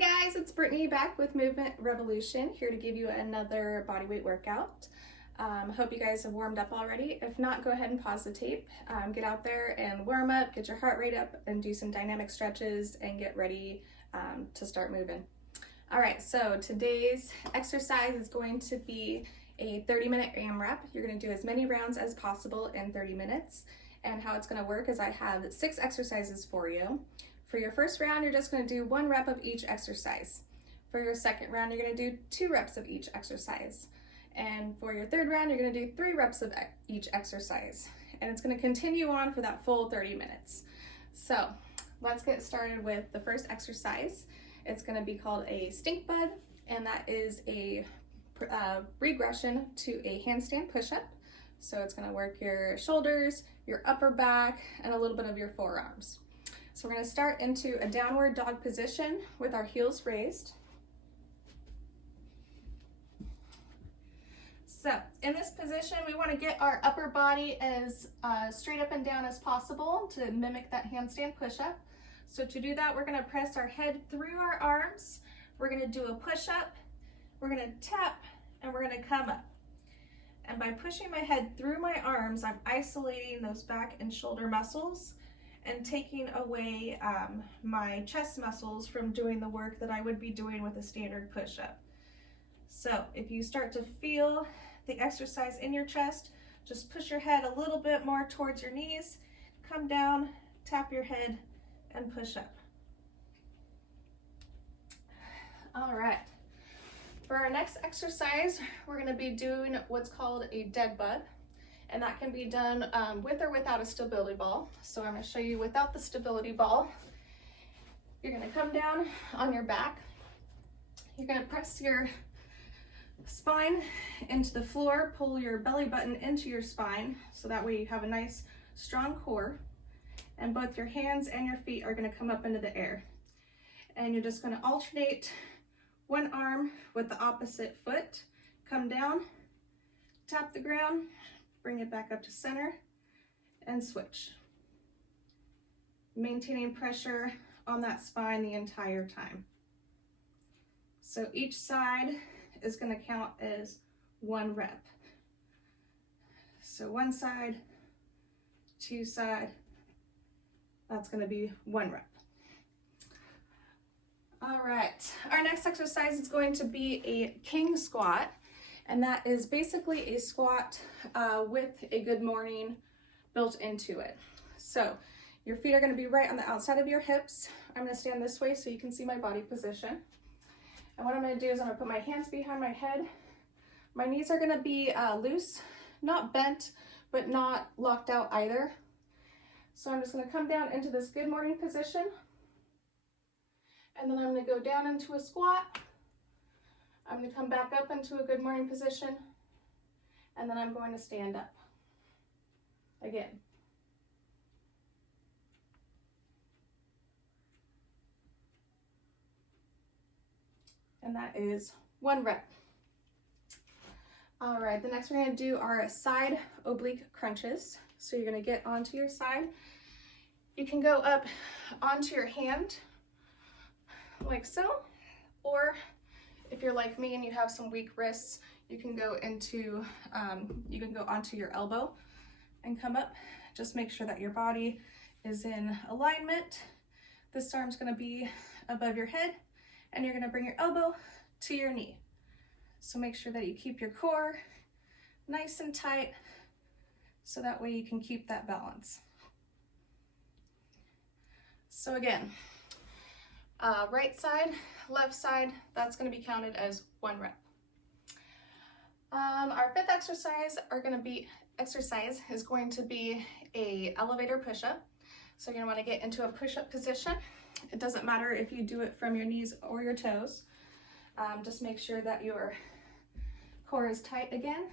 Hi guys, it's Brittany back with Movement Revolution, here to give you another bodyweight workout. Hope you guys have warmed up already. If not, go ahead and pause the tape. Get out there and warm up, get your heart rate up, and do some dynamic stretches and get ready to start moving. All right, so today's exercise is going to be a 30-minute AMRAP. You're going to do as many rounds as possible in 30 minutes. And how it's going to work is I have 6 exercises for you. For your first round, you're just going to do 1 rep of each exercise. For your second round, you're going to do 2 reps of each exercise. And for your third round, you're going to do 3 reps of each exercise. And it's going to continue on for that full 30 minutes. So let's get started with the first exercise. It's going to be called a stink bud, and that is a regression to a handstand push-up. So it's going to work your shoulders, your upper back, and a little bit of your forearms. So we're going to start into a downward dog position with our heels raised. So in this position, we want to get our upper body as straight up and down as possible to mimic that handstand push-up. So to do that, we're going to press our head through our arms. We're going to do a push-up, we're going to tap, and we're going to come up. And by pushing my head through my arms, I'm isolating those back and shoulder muscles and taking away my chest muscles from doing the work that I would be doing with a standard push-up. So if you start to feel the exercise in your chest, just push your head a little bit more towards your knees, come down, tap your head, and push up. All right. For our next exercise, we're going to be doing what's called a dead bud. And that can be done with or without a stability ball. So I'm going to show you without the stability ball. You're going to come down on your back. You're going to press your spine into the floor, pull your belly button into your spine, so that way you have a nice strong core. And both your hands and your feet are going to come up into the air. And you're just going to alternate one arm with the opposite foot. Come down, tap the ground, bring it back up to center, and switch. Maintaining pressure on that spine the entire time. So each side is going to count as 1 rep. So one side, 2 side, that's going to be 1 rep. All right, our next exercise is going to be a Kang squat. And that is basically a squat with a good morning built into it. So your feet are going to be right on the outside of your hips. I'm going to stand this way so you can see my body position. And what I'm going to do is I'm going to put my hands behind my head. My knees are going to be loose, not bent, but not locked out either. So I'm just going to come down into this good morning position. And then I'm going to go down into a squat. I'm going to come back up into a good morning position, and then I'm going to stand up again. And that is 1 rep. All right, the next we're going to do our side oblique crunches. So you're going to get onto your side. You can go up onto your hand like so, or if you're like me and you have some weak wrists, you can go onto your elbow and come up. Just make sure that your body is in alignment. This arm's going to be above your head, and you're going to bring your elbow to your knee. So make sure that you keep your core nice and tight, so that way you can keep that balance. So again, right side, left side, that's going to be counted as 1 rep. Our 5th exercise is going to be a elevator push-up. So you're going to want to get into a push-up position. It doesn't matter if you do it from your knees or your toes. Just make sure that your core is tight again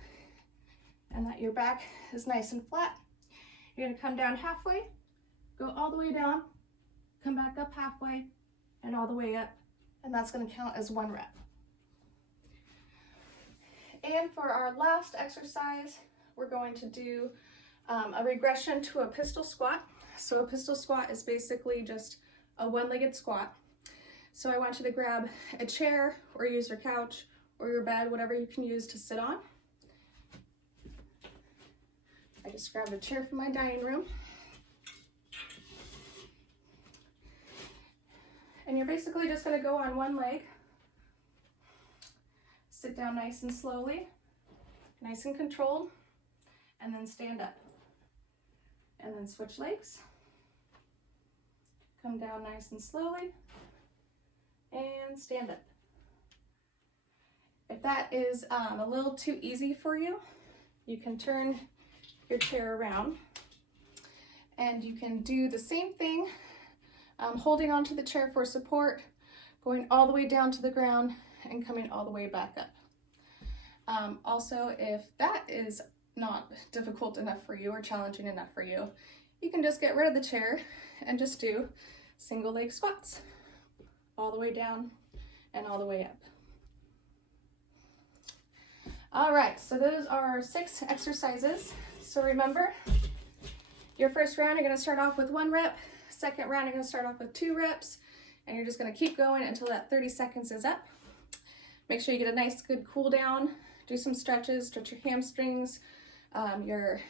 and that your back is nice and flat. You're going to come down halfway, go all the way down, come back up halfway, and all the way up, and that's going to count as 1 rep. And for our last exercise, we're going to do a regression to a pistol squat. So a pistol squat is basically just a one-legged squat. So I want you to grab a chair or use your couch or your bed, whatever you can use to sit on. I just grabbed a chair from my dining room. And you're basically just going to go on one leg. Sit down nice and slowly, nice and controlled, and then stand up. And then switch legs. Come down nice and slowly, and stand up. If that is a little too easy for you, you can turn your chair around and you can do the same thing, holding onto the chair for support, going all the way down to the ground and coming all the way back up. Also, if that is not difficult enough for you or challenging enough for you, you can just get rid of the chair and just do single leg squats all the way down and all the way up. All right, so those are 6 exercises. So remember, your first round, you're gonna start off with 1 rep. Second round, you're gonna start off with 2 reps, and you're just gonna keep going until that 30 seconds is up. Make sure you get a nice good cool down. Do some stretches, stretch your hamstrings, your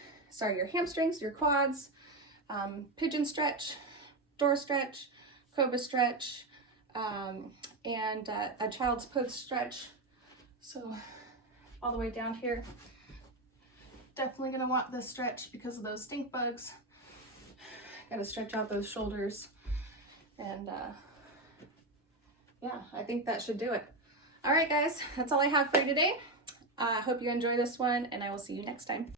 hamstrings, your quads, pigeon stretch, door stretch, Cobra stretch, and a child's pose stretch. So all the way down here. Definitely gonna want this stretch because of those stink bugs. Gotta stretch out those shoulders. And yeah, I think that should do it. All right, guys, that's all I have for you today. I hope you enjoy this one, and I will see you next time.